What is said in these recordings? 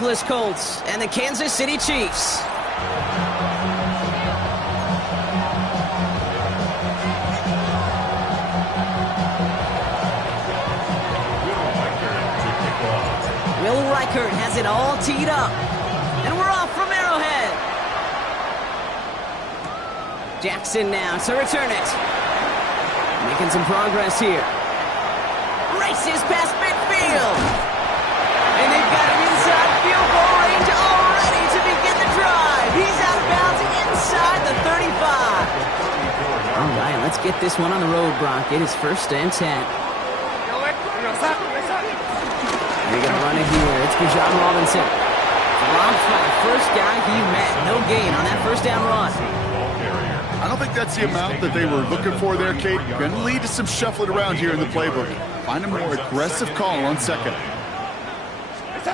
Indianapolis Colts and the Kansas City Chiefs. Will Reichert has it all teed up. And we're off from Arrowhead. Jackson now to return it. Making some progress here. Races past midfield. And they've got him inside field goal range already to begin the drive. He's out of bounds inside the 35. All right, let's get this one on the road, Brock. It is 1st and 10. They're going to run it here. It's Bijan Robinson. Dropped by the first guy he met. No gain on that first down run. I don't think that's the amount that they were looking for there, Kate. Going to lead to some shuffling around here in the playbook. Find a more aggressive call on second. With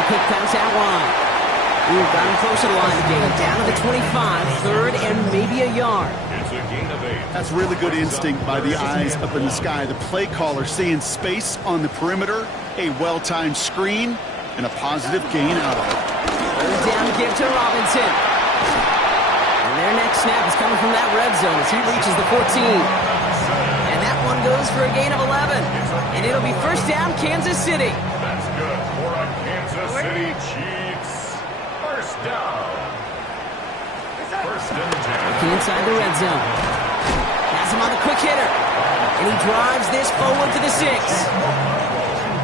the quick pass out wide. Ooh, got him close to the line to gain. Down to the 25, 3rd and maybe a yard. That's really good instinct by the eyes up in the sky. The play caller seeing space on the perimeter, a well-timed screen, and a positive gain out of it. Down to give to Robinson. And their next snap is coming from that red zone as he reaches the 14. And that one goes for a gain of 11. And it'll be 1st down, Kansas City. That's good for a Kansas City Chiefs. 1st down. 1st and 10. Looking inside the red zone. Has him on the quick hitter. And he drives this forward to the 6.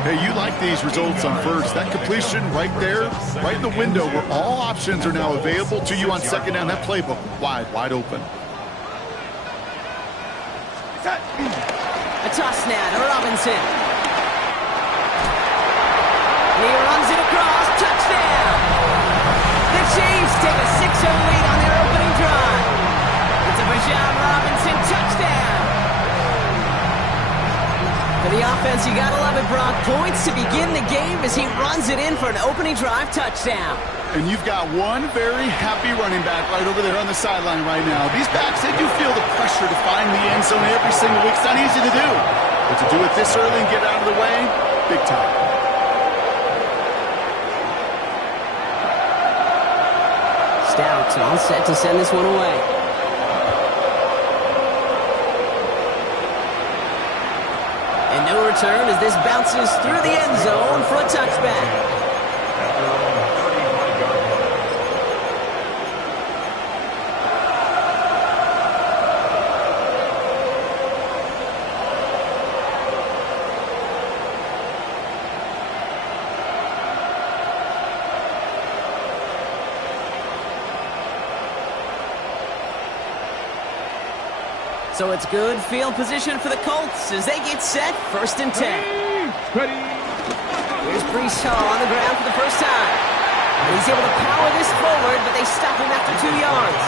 Hey, you like these results on first. That completion right there, right in the window where all options are now available to you on second down. That playbook wide open. A toss now to Robinson. And he runs it across. Touchdown! The Chiefs take a 6-0 lead on their opening drive. It's a Bijan Robinson touchdown. For the offense, you gotta love it, Brock. Points to begin the game as he runs it in for an opening drive touchdown. And you've got one very happy running back right over there on the sideline right now. These backs, they do feel the pressure to find the end zone every single week. It's not easy to do. But to do it this early and get out of the way, big time. Stout all set to send this one away. And no return as this bounces through the end zone for a touchback. So it's good field position for the Colts as they get set, 1st and 10. Here's Breece Hall on the ground for the first time. And he's able to power this forward, but they stop him after 2 yards.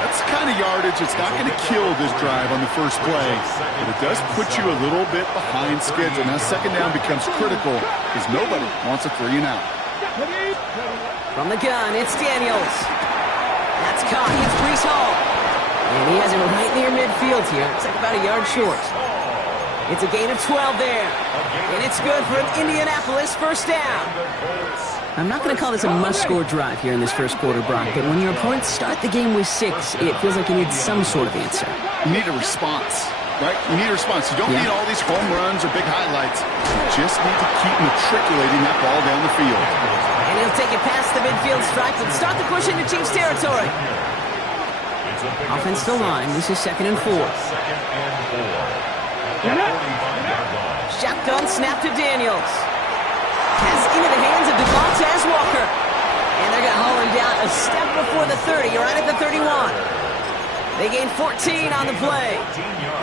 That's the kind of yardage it's not going to kill this drive on the first play, but it does put you a little bit behind schedule. Now second down becomes critical because nobody wants a 3 and out. From the gun, it's Daniels. That's caught. It's Breece Hall. And he has it right near midfield here. It's like about a yard short. It's a gain of 12 there. And it's good for an Indianapolis 1st down. I'm not going to call this a must-score drive here in this first quarter, Brock, but when your opponents start the game with 6, it feels like you need some sort of answer. You need a response, right? You need a response. You don't need all these home runs or big highlights. You just need to keep matriculating that ball down the field. And he'll take it past the midfield stripe and start the push into Chiefs territory. Offense to line. This is 2nd and 4. Shotgun snap to Daniels. Pass into the hands of Devontae Walker. And they're going to haul him down a step before the 30, right at the 31. They gain 14 on the play.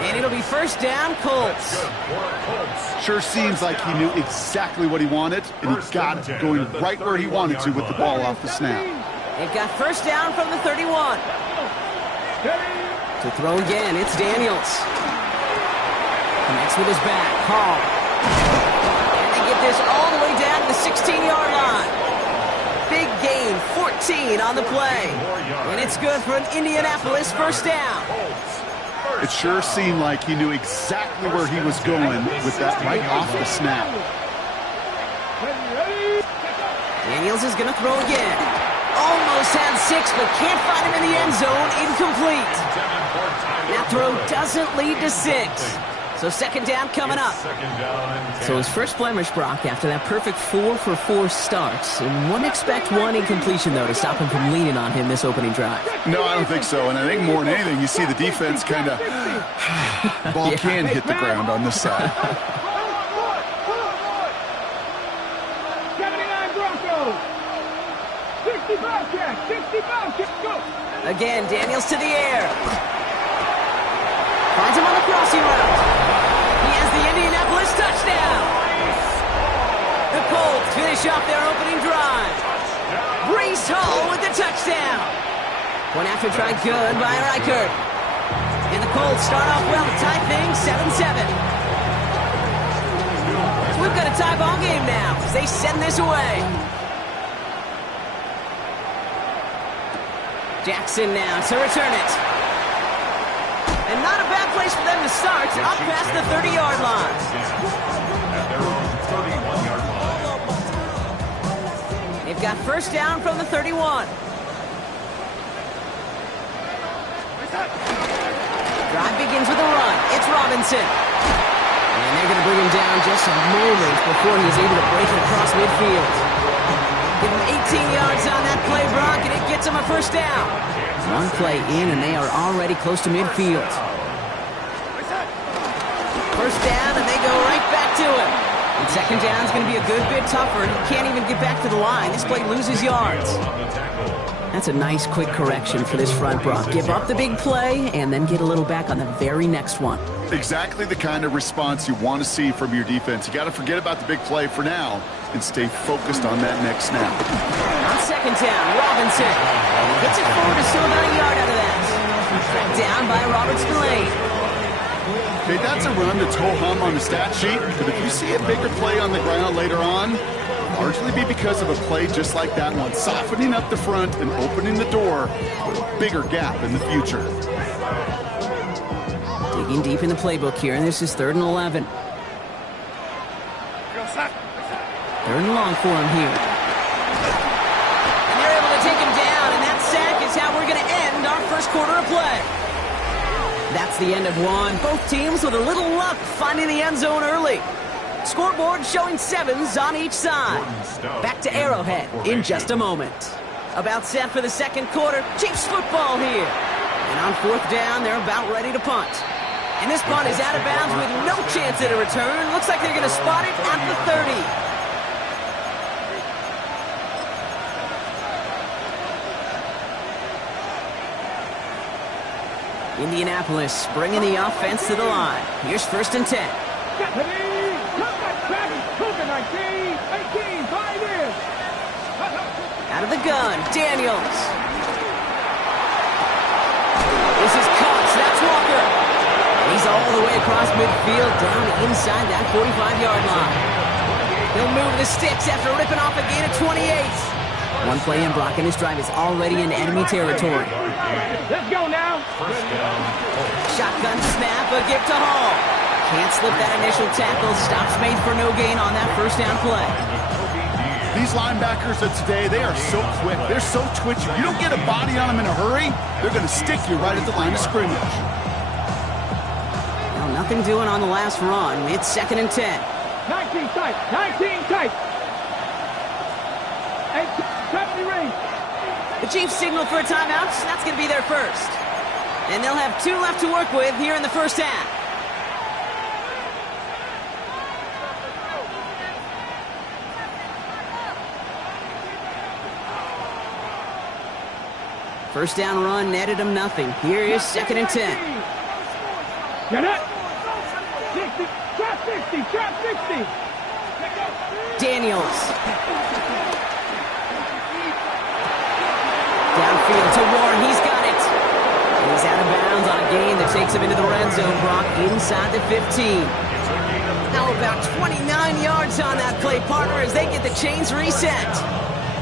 And it'll be 1st down, Colts. Sure seems like he knew exactly what he wanted, and he got it, going right where he wanted to with the ball off the snap. They've got 1st down from the 31. To throw again, it's Daniels. Connects with his back. Hall. And they get this all the way down to the 16-yard line. Big gain, 14 on the play. And it's good for an Indianapolis 1st down. It sure seemed like he knew exactly where he was going with that right off the snap. Daniels is going to throw again. Almost had 6, but can't find him in the end zone. Incomplete. That throw doesn't lead to 6. So second down coming up. So his first blemish, Brock, after that perfect 4-for-4 starts. And wouldn't expect one incompletion, though, to stop him from leaning on him this opening drive. No, I don't think so. And I think more than anything, you see the defense kind of... ball can hit the ground on this side. 79 Broncos. 65 check. 65 check. Go. Again, Daniels to the air. Finds him on the crossing route. He has the Indianapolis touchdown. The Colts finish off their opening drive. Breece Hall with the touchdown. One after try good by Reichert. And the Colts start off well to tie things 7-7. So we've got a tie ball game now as they send this away. Jackson now to return it. And not a bad place for them to start, up past the 30-yard line. They've got first down from the 31. Drive begins with a run. It's Robinson. And they're going to bring him down just a moment before he's able to break it across midfield. Give him 18 yards on that play, Brock, and it gets him a first down. One play in, and they are already close to midfield. First down, and they go right back to him. And second down is going to be a good bit tougher. He can't even get back to the line. This play loses yards. That's a nice, quick correction for this front, Brock. Give up the big play, and then get a little back on the very next one. Exactly the kind of response you want to see from your defense. You got to forget about the big play for now and stay focused on that next snap. On second down, Robinson gets it forward to still about a yard out of that. Down by Robert Spillane. Okay, that's a run that's ho-hum on the stat sheet, but if you see a bigger play on the ground later on, it'll largely be because of a play just like that one, softening up the front and opening the door for a bigger gap in the future. Digging deep in the playbook here, and this is 3rd and 11. 3rd and long for him here. And they're able to take him down, and that sack is how we're going to end our first quarter of play. That's the end of one. Both teams with a little luck finding the end zone early. Scoreboard showing 7s on each side. Back to Arrowhead in just a moment. About set for the second quarter. Chiefs football here. And on 4th down, they're about ready to punt. And this punt is out of bounds with no chance at a return. Looks like they're going to spot it at the 30. Indianapolis bringing the offense to the line. Here's 1st and 10. Out of the gun, Daniels. This is Cox, that's Walker. He's all the way across midfield, down inside that 45-yard line. He'll move the sticks after ripping off a gain of 28. One play in, Brock, and this drive is already in enemy territory. Let's go now. Shotgun snap, a gift to Hall. Can't slip that initial tackle. Stops made for no gain on that first down play. These linebackers of today, they are so quick. They're so twitchy. You don't get a body on them in a hurry, they're going to stick you right at the line of scrimmage. Well, nothing doing on the last run. It's 2nd and 10. 19 tight. 19 tight. 70 range. The Chiefs signal for a timeout. That's going to be their first. And they'll have 2 left to work with here in the first half. First down run netted him nothing. Here is 2nd and 10. Get it. 60. Trap 60. Trap 60. Daniels. Downfield to Warren. He's got it. He's out of bounds on a gain that takes him into the red zone, Brock, inside the 15. Now about 29 yards on that play, partner, as they get the chains reset.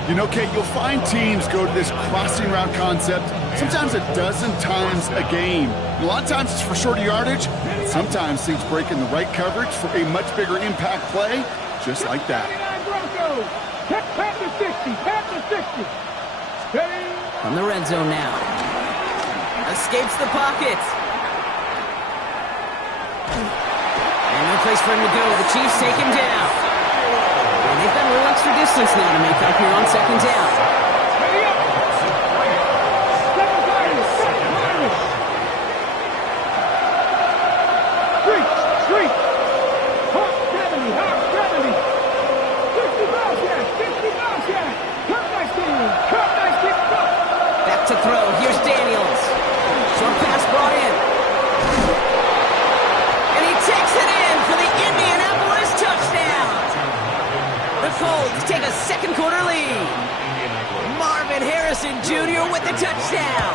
You know, Kate, you'll find teams go to this crossing route concept sometimes a dozen times a game. A lot of times it's for shorter yardage. Sometimes things break in the right coverage for a much bigger impact play, just like that. Pat the 60, pat the 60. From the red zone now. Escapes the pocket. And no place for him to go. The Chiefs take him down. And they've got a little extra distance now to make up here on second down. Street. Hot 70. 60 Bobcat. Cut 19. Back to throw. Here's Daniels. Short pass brought in. And he takes it in for the Indianapolis touchdown. The Colts take a second quarter lead. Marvin Harrison Jr. with the touchdown.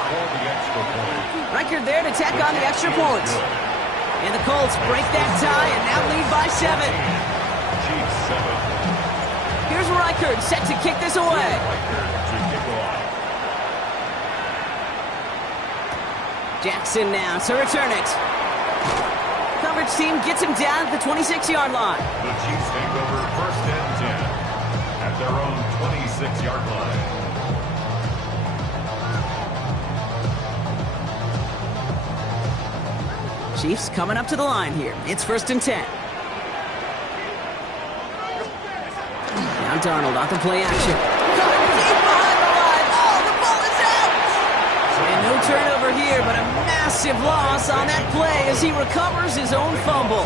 Reichard there to tack on the extra point. And the Colts break that tie and now lead by 7. Here's Reichard set to kick this away. Jackson now to return it. Coverage team gets him down at the 26-yard line. The Chiefs take over first and 10 at their own 26-yard line. Chiefs coming up to the line here. It's first and 10. Now Darnold off the play action. Going deep behind the line. Oh, the ball is out! And no turnover here, but a massive loss on that play as he recovers his own fumble.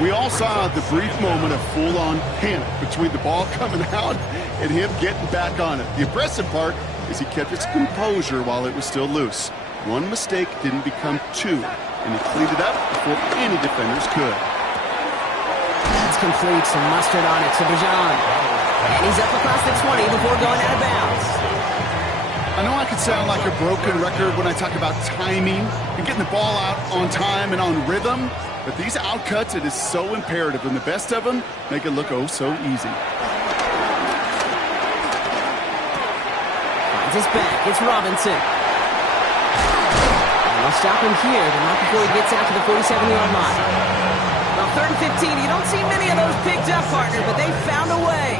We all saw the brief moment of full-on panic between the ball coming out and him getting back on it. The impressive part is he kept his composure while it was still loose. One mistake didn't become two, and he cleaned it up before any defenders could. That's complete. Some mustard on it to Bijan. And he's up across the 20 before going out of bounds. I know I could sound like a broken record when I talk about timing and getting the ball out on time and on rhythm, but these outcuts, it is so imperative, and the best of them make it look oh so easy. Finds his back. It's Robinson. And they'll stop him here, but not before he gets out to the 47-yard line. Well, 3rd and 15. You don't see many of those picked up, partner, but they found a way.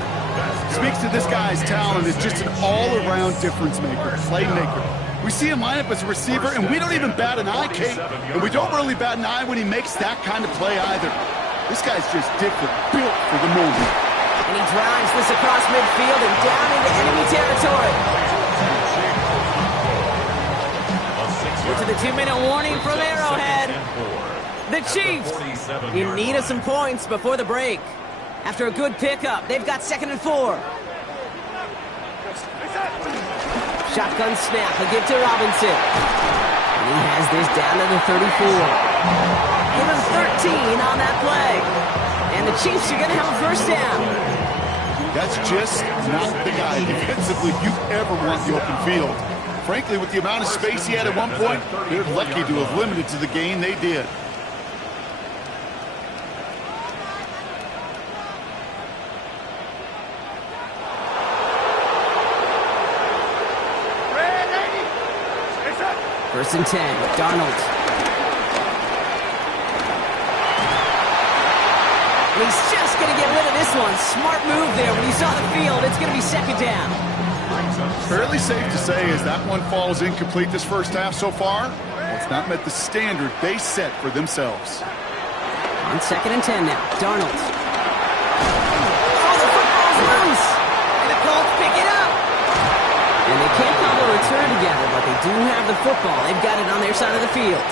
Speaks to this guy's talent as just an all-around difference maker, playmaker. We see him line up as a receiver, and we don't even bat an eye, Kate. And we don't really bat an eye when he makes that kind of play either. This guy's just different, built for the moment. And he drives this across midfield and down into enemy territory. We're to the 2-minute warning from Arrowhead. The Chiefs in need of some points before the break. After a good pickup, they've got 2nd and 4. Shotgun snap, a give to Robinson. And he has this down to the 34. Give him 13 on that play. And the Chiefs are going to have a first down. That's just not the guy defensively you ever want the open field. Frankly, with the amount of space he had at one point, they're lucky to have limited to the gain they did. First and 10, Darnold. And he's just going to get rid of this one. Smart move there when he saw the field. It's going to be 2nd down. Fairly safe to say as that one falls incomplete this first half so far, it's not met the standard they set for themselves. On 2nd and 10 now, Darnold. Oh, the football's loose! And the Colts pick it up! And they can't call a return together, but they do have the football. They've got it on their side of the field.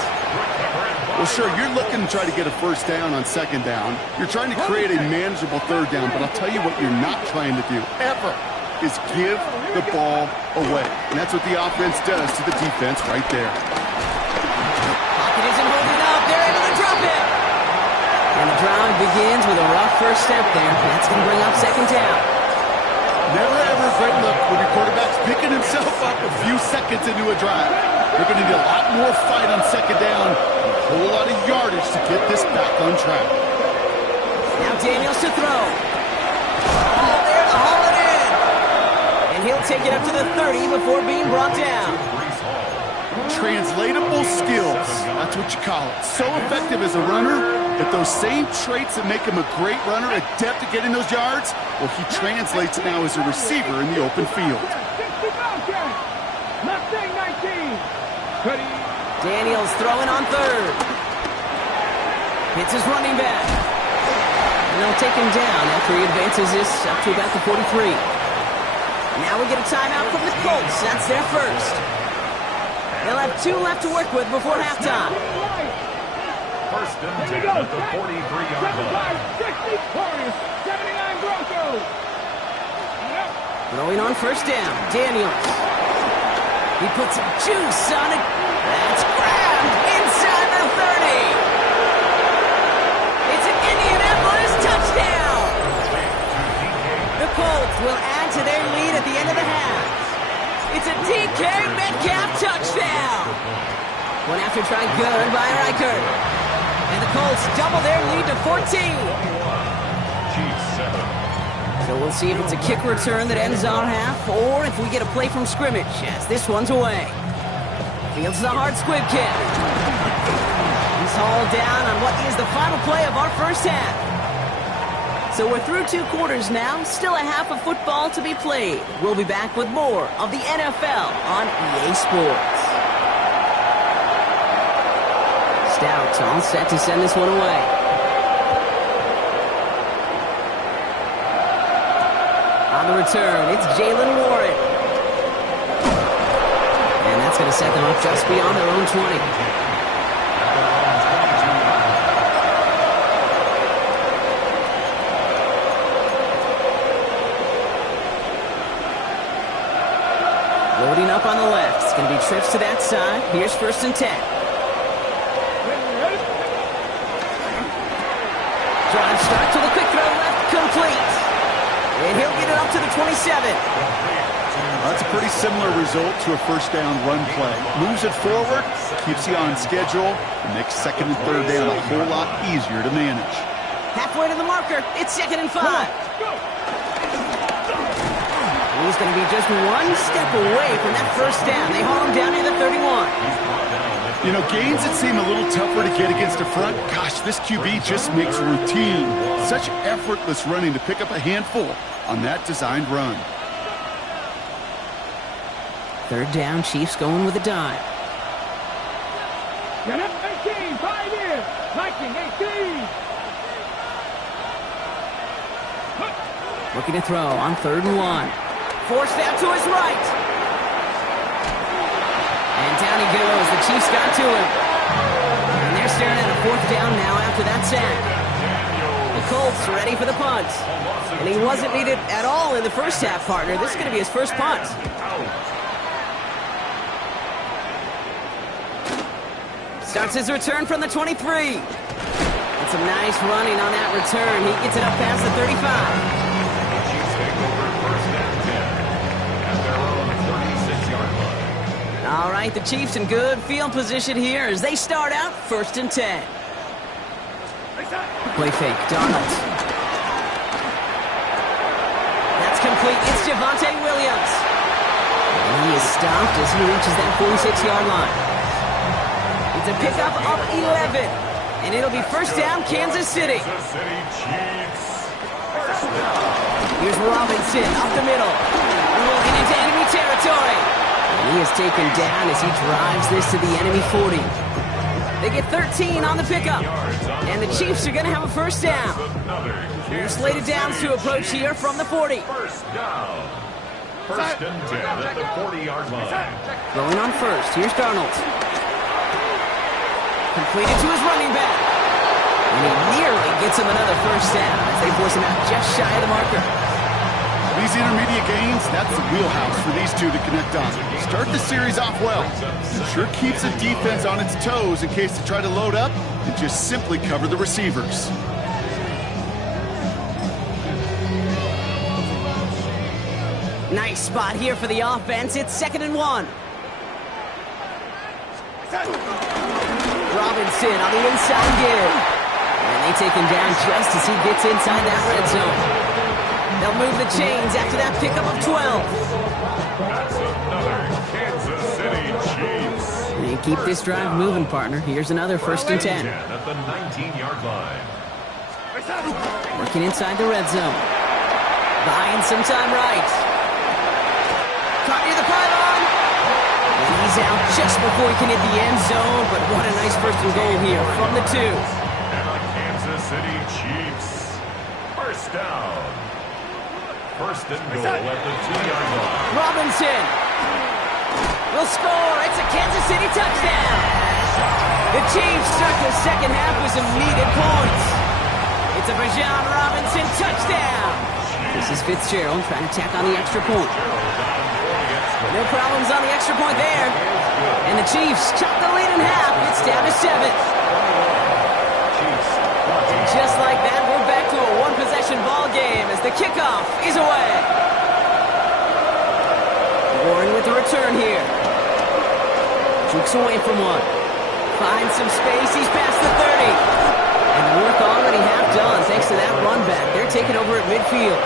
Well, sure, you're looking to try to get a first down on 2nd down. You're trying to create a manageable 3rd down, but I'll tell you what you're not trying to do, ever, is give the ball away. And that's what the offense does to the defense right there. Pocket isn't holding up. They're able to drop it. And the drive begins with a rough first step there. That's going to bring up 2nd down. Never ever a great look when your quarterback's picking himself up a few seconds into a drive. They're going to need a lot more fight on 2nd down, and a whole lot of yardage to get this back on track. Now Daniels to throw. Oh, there's a hole it in. And take it up to the 30 before being brought down. Translatable skills. That's what you call it. So effective as a runner, but those same traits that make him a great runner, adept at getting those yards, well, he translates now as a receiver in the open field. 60 Bobcats. Mustang 19. Ready. Daniels throwing on third. Hits his running back. And they'll take him down after he advances this up to about the 43. Now we get a timeout from the Colts. That's their first. They'll have 2 left to work with before halftime. First and 10 at the 43-yard line. 60 Warriors. 79 Broncos. Throwing on first down, Daniels. He puts some juice on it. That's grabbed inside the 30. It's an Indianapolis touchdown. The Colts will add to their lead at the end of the half. It's a DK Metcalf touchdown. One after try good by Reichert. And the Colts double their lead to 14. Chiefs 7. So we'll see if it's a kick return that ends our half, or if we get a play from scrimmage as this one's away. Fields the hard squib kick. He's hauled down on what is the final play of our first half. So we're through 2 quarters now, still a half of football to be played. We'll be back with more of the NFL on EA Sports. Stout all set to send this one away. On the return, it's Jalen Warren. And that's going to set them up just beyond their own 20. Loading up on the left. It's going to be trips to that side. Here's first and 10. Drive start to the quick throw left, complete. And he'll get it up to the 27. That's a pretty similar result to a first down run play. Moves it forward, keeps you on schedule, and makes second and third down a whole lot easier to manage. Halfway to the marker. It's 2nd and 5. He's going to be just one step away from that first down. They haul him down to the 31. You know, gains that seem a little tougher to get against a front, gosh, this QB just makes routine. Such effortless running to pick up a handful on that designed run. 3rd down, Chiefs going with a dive. Get up 18, 5 years. Viking 18. Looking to throw on 3rd and 1. Forced out to his right. And down he goes. The Chiefs got to him. And they're staring at a 4th down now after that sack. The Colts ready for the punt. And he wasn't needed at all in the first half, partner. This is going to be his first punt. Starts his return from the 23. And some nice running on that return. He gets it up past the 35. All right, the Chiefs in good field position here as they start out 1st and 10. Play fake, Darnold. That's complete. It's Javonte Williams. And he is stopped as he reaches that 46-yard line. It's a pickup of 11. And it'll be first down, Kansas City. Here's Robinson up the middle. Rolling into enemy territory. And he is taken down as he drives this to the enemy 40. They get 13 on the pickup. And the Chiefs are going to have a first down. They're slated downs to approach here from the 40. First down. 1st and 10 at the 40-yard line. Going on first. Here's Darnold. Completed to his running back. And he nearly gets him another first down as they force him out just shy of the marker. These intermediate gains, that's the wheelhouse for these two to connect on. Start the series off well. It sure keeps the defense on its toes in case they try to load up and just simply cover the receivers. Nice spot here for the offense. It's 2nd and 1. Robinson on the inside give. And they take him down just as he gets inside that red zone. They'll move the chains after that pickup of 12. That's another Kansas City Chiefs. They keep this drive moving, partner. Here's another 1st and 10. At the 19-yard line. Working inside the red zone. Buying some time right. Caught near the pylon. And he's out just before he can hit the end zone, but what a nice 1st and goal here from the 2. And the Kansas City Chiefs. First down. 1st and goal at the 2-yard line. Robinson will score. It's a Kansas City touchdown. The Chiefs start the second half with some needed points. It's a Bijan Robinson touchdown. This is Fitzgerald trying to tack on the extra point. No problems on the extra point there. And the Chiefs chop the lead in half. It's down to 7. And just like that, we're back to a one-possession ball game as the kickoff is away. Warren with the return here. Jukes away from one. Finds some space. He's past the 30. And the work already half done thanks to that run back. They're taking over at midfield.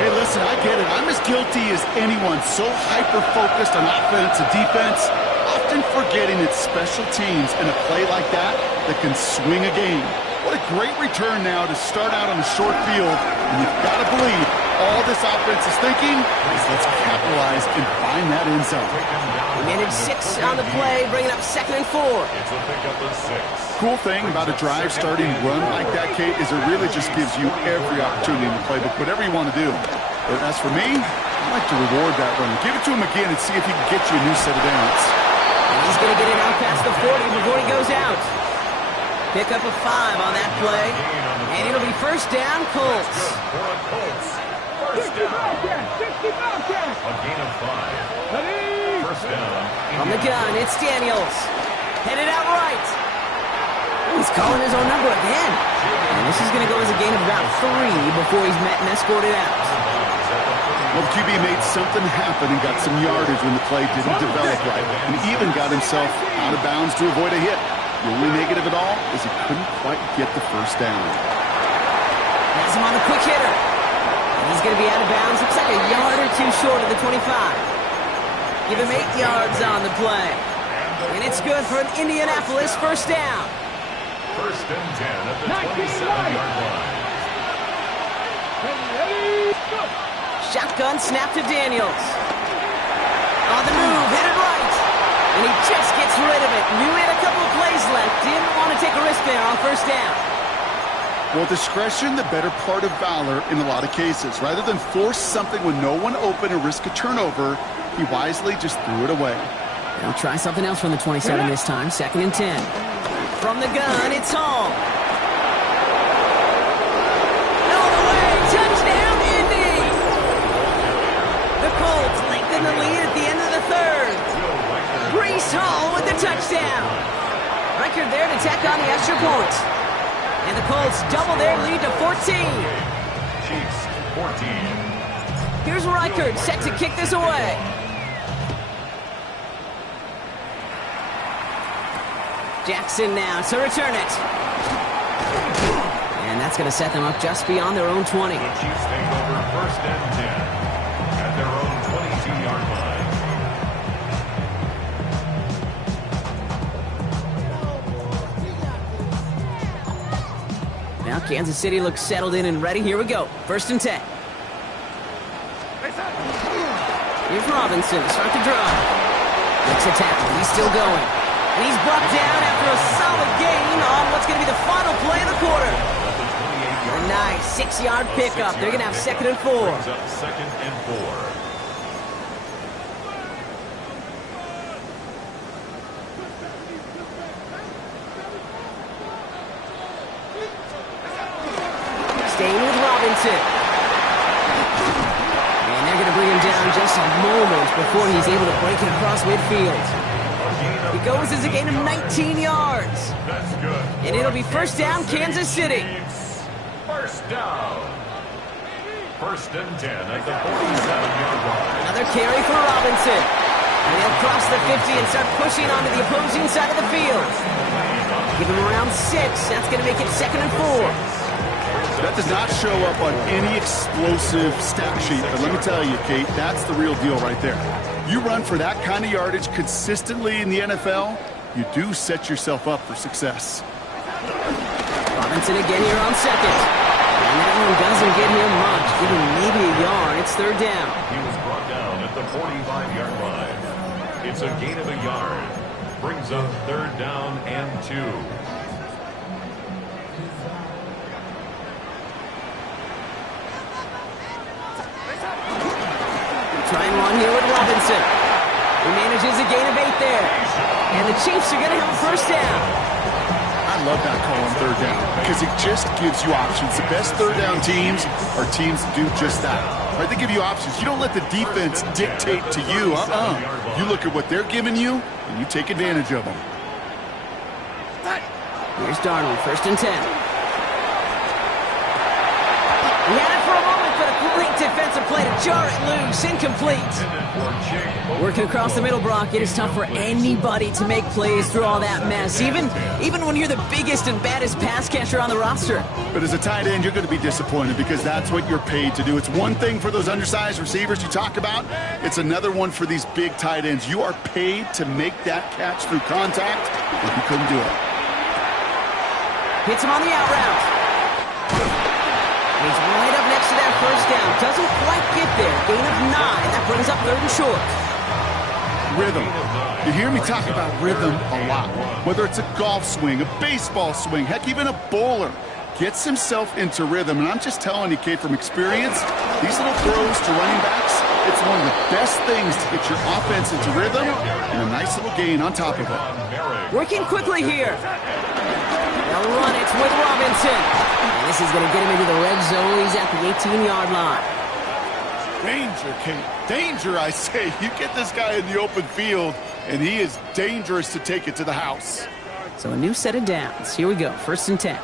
Hey, listen, I get it. I'm as guilty as anyone. So hyper-focused on offense and defense, often forgetting it's special teams in a play like that can swing a game. What a great return now to start out on a short field. And you've got to believe all this offense is thinking is let's capitalize and find that end zone. They managed 6 on the play, bringing up 2nd and 4. It's a pickup of 6. Cool thing about a drive starting run like that, Kate, is it really just gives you every opportunity in the playbook, whatever you want to do. But as for me, I like to reward that run. Give it to him again and see if he can get you a new set of downs. And he's going to get it out past the 40 before he goes out. Pick up a 5 on that play. And it'll be 1st down, Colts. For a Colts. First 60 down. Bobcats, 60 Bobcats. A gain of 5. Ready? First down. From the gun, it's Daniels. Headed out right. He's calling his own number again. And this is going to go as a gain of about 3 before he's met and escorted out. Well, the QB made something happen and got some yardage when the play didn't develop right, and even got himself out of bounds to avoid a hit. The only negative at all is he couldn't quite get the 1st down. Has him on the quick hitter. And he's going to be out of bounds. Looks like a yard or 2 short of the 25. Give him 8 yards on the play. And it's good for an Indianapolis 1st down. 1st and 10 at the 27-yard line. Ready? Go. Shotgun snap to Daniels. On the move, headed right. And he just gets rid of it. Knew he had a couple of plays left. Didn't want to take a risk there on 1st down. Well, discretion, the better part of valor in a lot of cases. Rather than force something when no one open and risk a turnover, he wisely just threw it away. They'll try something else from the 27 this time. 2nd and 10. From the gun, it's Hall. All the way, touchdown, Indy! The Colts lengthen the lead at the end of the 3rd. Breece Hall with the touchdown. Reichard there to tack on the extra point. And the Colts double their lead to 14. Chiefs 14. Here's Reichard set to kick this away. Jackson now to return it. And that's going to set them up just beyond their own 20. The Chiefs take over 1st and 10 at their own 22-yard line. Now Kansas City looks settled in and ready. Here we go. 1st and 10. Here's Robinson to start the drive. Makes a tackle. He's still going. And he's brought down after a solid gain on what's going to be the final play of the quarter. A nice 6-yard pickup. They're going to have 2nd and 4. Brings up 2nd and 4. Staying with Robinson. And they're going to bring him down just a moment before he's able to break it across midfield. He goes as a gain of 19 yards. That's good. And it'll be 1st down, Kansas City. First down. 1st and 10 at the 47-yard line. Another carry for Robinson. And he'll cross the 50 and start pushing onto the opposing side of the field. Give him around 6. That's going to make it 2nd and 4. That does not show up on any explosive stat sheet, but let me tell you, Kate, that's the real deal right there. You run for that kind of yardage consistently in the NFL, you do set yourself up for success. Robinson again here on second. And that one doesn't get him much, giving maybe a yard. It's third down. He was brought down at the 45-yard line. It's a gain of a yard. Brings up third down and 2. Trying one here with Robinson. He manages a gain of 8 there. And the Chiefs are going to have a first down. I love that call on third down because it just gives you options. The best third down teams are teams that do just that. Right? They give you options. You don't let the defense dictate to you. You look at what they're giving you, and you take advantage of them. Here's Darnold, first and 10. He had it for a moment, but a great defensive play to jar it loose. Incomplete. Working across the middle, Brock, it is tough for anybody to make plays through all that mess, even when you're the biggest and baddest pass catcher on the roster. But as a tight end, you're going to be disappointed because that's what you're paid to do. It's one thing for those undersized receivers you talk about. It's another one for these big tight ends. You are paid to make that catch through contact, and you couldn't do it. Hits him on the out route. He's right up next to that first down. Doesn't quite get there. Gain of 9. That brings up third and short. Rhythm. You hear me talk about rhythm a lot. Whether it's a golf swing, a baseball swing, heck, even a bowler gets himself into rhythm. And I'm just telling you, Kate, from experience, these little throws to running backs, it's one of the best things to get your offense into rhythm and a nice little gain on top of it. Working quickly here. They'll run it with Robinson. And this is going to get him into the red zone. He's at the 18-yard line. Danger, Kate. Danger, I say. You get this guy in the open field, and he is dangerous to take it to the house. So a new set of downs. Here we go. First and 10.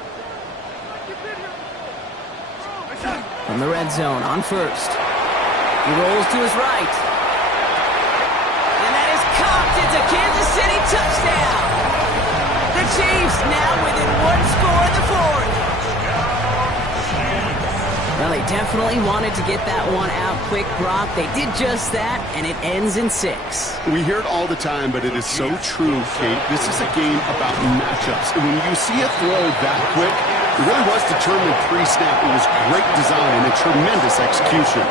From the red zone on first. He rolls to his right. And that is caught. It's a Kansas City touchdown. The Chiefs now within one score in the fourth. Well, they definitely wanted to get that one out quick, Brock. They did just that, and it ends in 6. We hear it all the time, but it is so true, Kate. This is a game about matchups. And when you see a throw that quick, it really was determined pre-snap. It was great design and tremendous execution.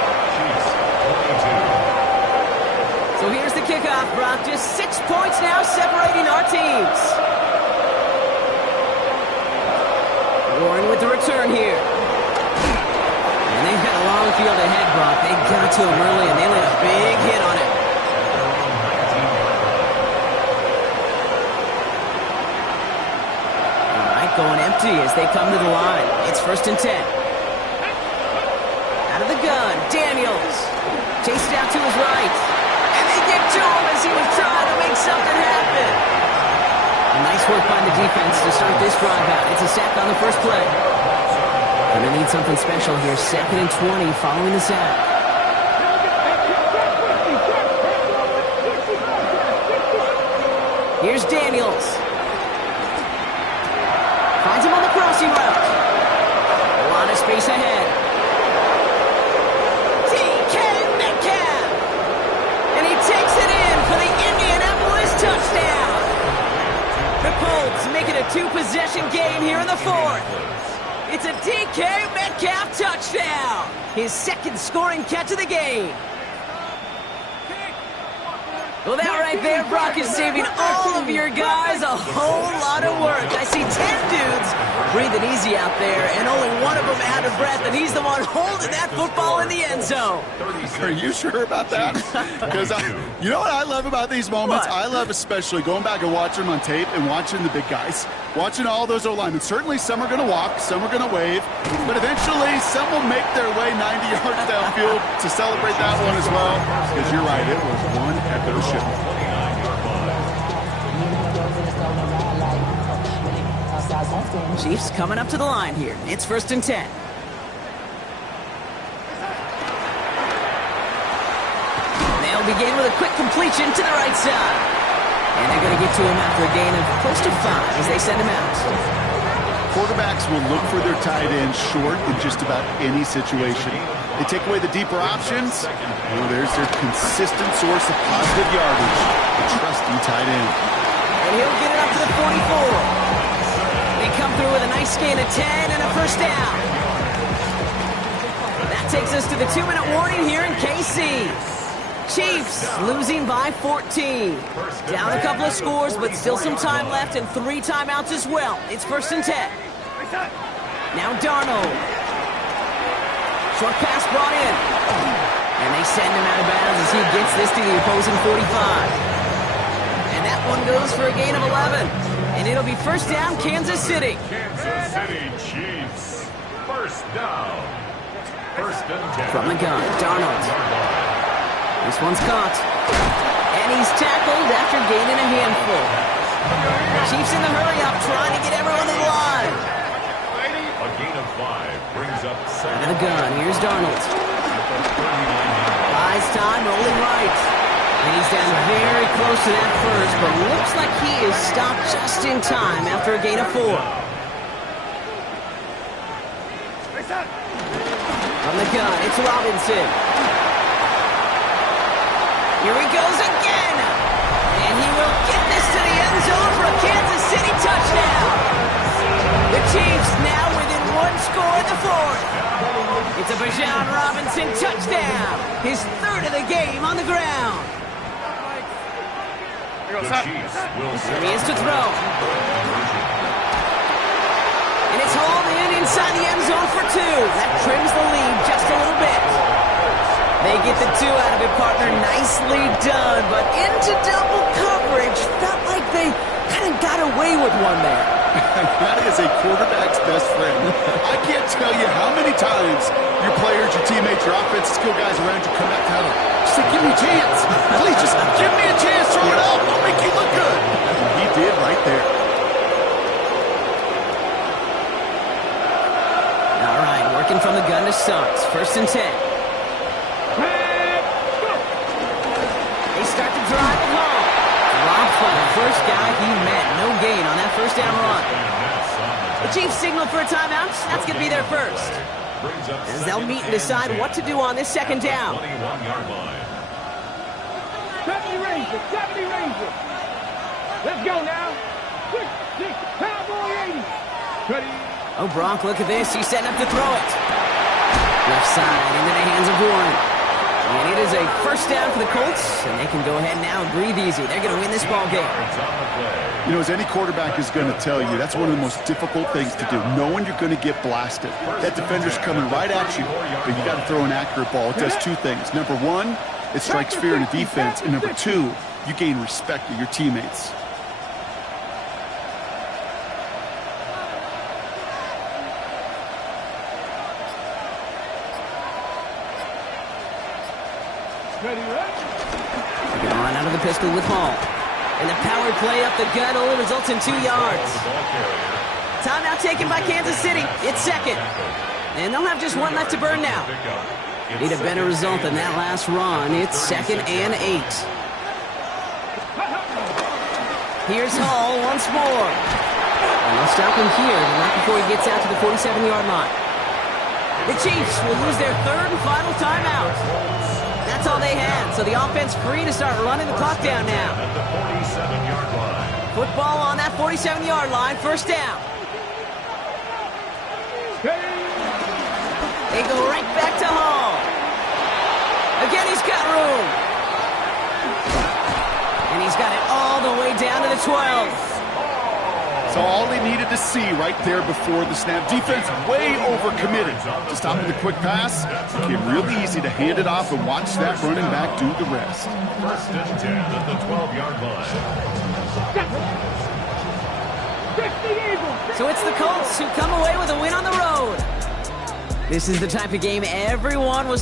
So here's the kickoff, Brock. Just 6 points now separating our teams. Warren with the return here. And they've got a long field ahead, Brock. They got to him early, and they laid a big hit on him. All right, going empty as they come to the line. It's first and 10. Out of the gun, Daniels. Chased out to his right. And they get to him as he was trying to make something happen. Nice work by the defense to start this drive out. It's a sack on the first play. And they need something special here. 2nd and 20 following the sack. Here's Daniels. Finds him on the crossing route. A lot of space ahead. DK Metcalf. And he takes it in for the Indianapolis touchdown. The Colts make it a 2-possession game here in the fourth. It's a DK Metcalf touchdown. His 2nd scoring catch of the game. Well, that right there, Brock, is saving all of your guys a whole lot of work. I see 10 dudes breathing easy out there, and only one of them out of breath, and he's the one holding that football in the end zone. Are you sure about that? Because you know what I love about these moments? What? I love especially going back and watching them on tape and watching the big guys. Watching all those O-linemen. Certainly some are going to walk, some are going to wave, but eventually some will make their way 90 yards downfield to celebrate that one as well. Because you're right, it was one heck of a ship. Chiefs coming up to the line here. It's first and 10. They'll begin with a quick completion to the right side. And they're going to get to him after a gain of close to 5 as they send him out. Quarterbacks will look for their tight end short in just about any situation. They take away the deeper options. Oh, there's their consistent source of positive yardage, the trusty tight end. And he'll get it up to the 44. They come through with a nice gain of 10 and a first down. That takes us to the 2-minute warning here in KC. Chiefs losing by 14. Down a couple of scores, but still some time left and 3 timeouts as well. It's 1st and 10. Now Darnold. Short pass brought in. And they send him out of bounds as he gets this to the opposing 45. And that one goes for a gain of 11. And it'll be first down, Kansas City. Kansas City Chiefs. First down. 1st and 10. From the gun, Darnold. This one's caught. And he's tackled after gaining a handful. Chiefs in the hurry-up, trying to get everyone to the line. A gain of 5 brings up Out of the gun, here's Darnold. Buys time, rolling right. And he's down very close to that first, but looks like he is stopped just in time after a gain of 4. From the gun, it's Robinson. Here he goes again. And he will get this to the end zone for a Kansas City touchdown. The Chiefs now within 1 score in the 4th. It's a Bijan Robinson touchdown. His 3rd of the game on the ground. The Chiefs will Here he is to throw. And it's hauled in inside the end zone for 2. That trims the lead just a little bit. They get the 2 out of it, partner. Nicely done, but into double coverage. Felt like they kind of got away with one there. That is a quarterback's best friend. I can't tell you how many times your players, your teammates, your offensive skill guys around you come back to huddle. Just say, give me a chance. Please, just give me a chance. Throw it out. I'll make you look good. He did right there. All right, working from the gun to Suggs. 1st and 10. They start to drive it home. Rob Fun, first guy he met. No gain on that first down run. The Chiefs signal for a timeout. That's going to be their first. As they'll meet and decide what to do on this 2nd down. 21-yard line. 70 Rangers, 70 Rangers. Let's go now. 6, Cowboy 80. Ready? Oh, Bronk, look at this. He's setting up to throw it. Left side into the hands of Warren. And it is a first down for the Colts, and they can go ahead now and breathe easy. They're going to win this ball game. You know, as any quarterback is going to tell you, that's one of the most difficult things to do, knowing you're going to get blasted. That defender's coming right at you, but you got to throw an accurate ball. It does 2 things. Number 1, it strikes fear in the defense, and number 2, you gain respect of your teammates. Ready, They're going to run out of the pistol with Hall. And the power play up the gut only results in 2 yards. Timeout taken by Kansas City. It's 2nd. And they'll have just 1 left to burn now. Need a better result than that last run. It's 2nd and 8. Here's Hall once more. And they'll stop him here, but not before he gets out to the 47-yard line. The Chiefs will lose their 3rd and final timeout. That's all they had, so the offense free to start running the clock down now. At the 47-yard line. Football on that 47-yard line, first down. They go right back to Hall. Again, he's got room. And he's got it all the way down to the 12. So all they needed to see right there before the snap. Defense way overcommitted. To stop with a quick pass, it became really easy to hand it off and watch that running back do the rest. 1st and 10 at the 12-yard line. So it's the Colts who come away with a win on the road. This is the type of game everyone was hoping.